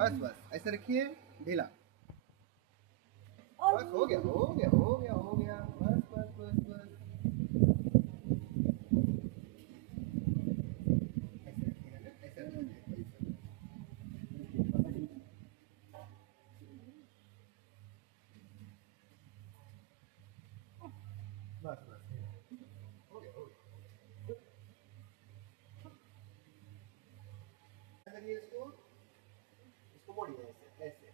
बस बस ऐसे रखिए, ढीला। बस हो गया हो गया हो गया हो गया, बस बस बस बस। ऐसे रखिएगा ना, ऐसे रखिए, बस बस हो गया हो गया। करिए इसको, इसको मोड़िए ऐसे ऐसे,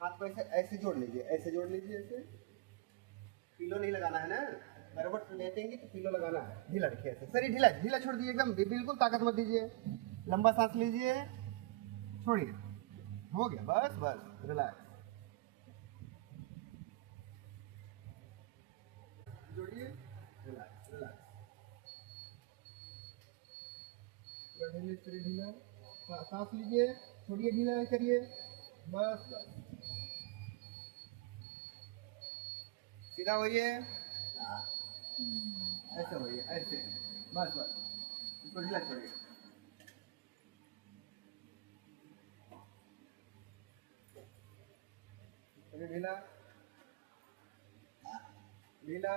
हाथ को ऐसे ऐसे जोड़ लीजिए, ऐसे जोड़ लीजिए ऐसे। पीलो नहीं लगाना है ना, करवट लेटेंगे तो पीलो लगाना है। ढीला रखिए ऐसे, सर ये ढीला ढीला छोड़ दीजिए एकदम, बिल्कुल ताकत मत दीजिए। लंबा सांस लीजिए, छोड़िए, हो गया, बस बस रिलैक्स। जोड़िए, रिलैक्स रिलैक्स, पूरा ढीले पूरे ढीला। सांस लीजिए, छोड़िए, ढीला करिए, बस बस। सीधा होइए, ऐसे होइए ऐसे, बस बस, इसको ढीला छोड़िए। फिर ढीला ढीला।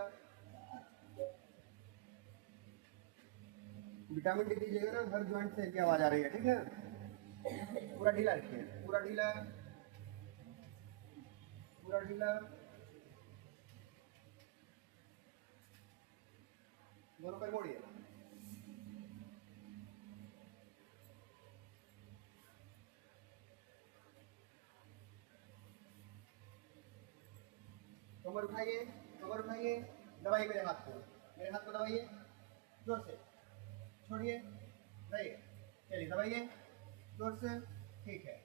विटामिन डी दीजिएगा ना, हर जॉइंट से की आवाज आ रही है, ठीक है। पूरा ढीला रखिए, पूरा ढीला, पूरा ढीला। दोनों पैर मोड़िए, कमर उठाइए, कमर उठाइए, दबाइए मेरे हाथ को, मेरे हाथ को दबाइए जोर से, छोड़िए, रहिए, चलिए दबाइए जोर से, ठीक है,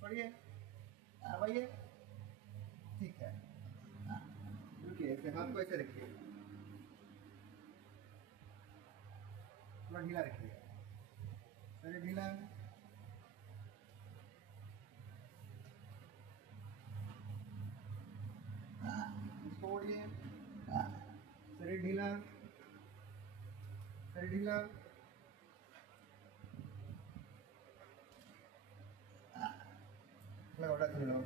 छोड़िए, दबाइए, ठीक है। रुकिए, ऐसे हाथ को ऐसे रखिए, थोड़ा ढीला रखिए, अरे ढीला, इसको मोड़िए, शरीर ढीला, शरीर ढीला। लगाओ, रख लो।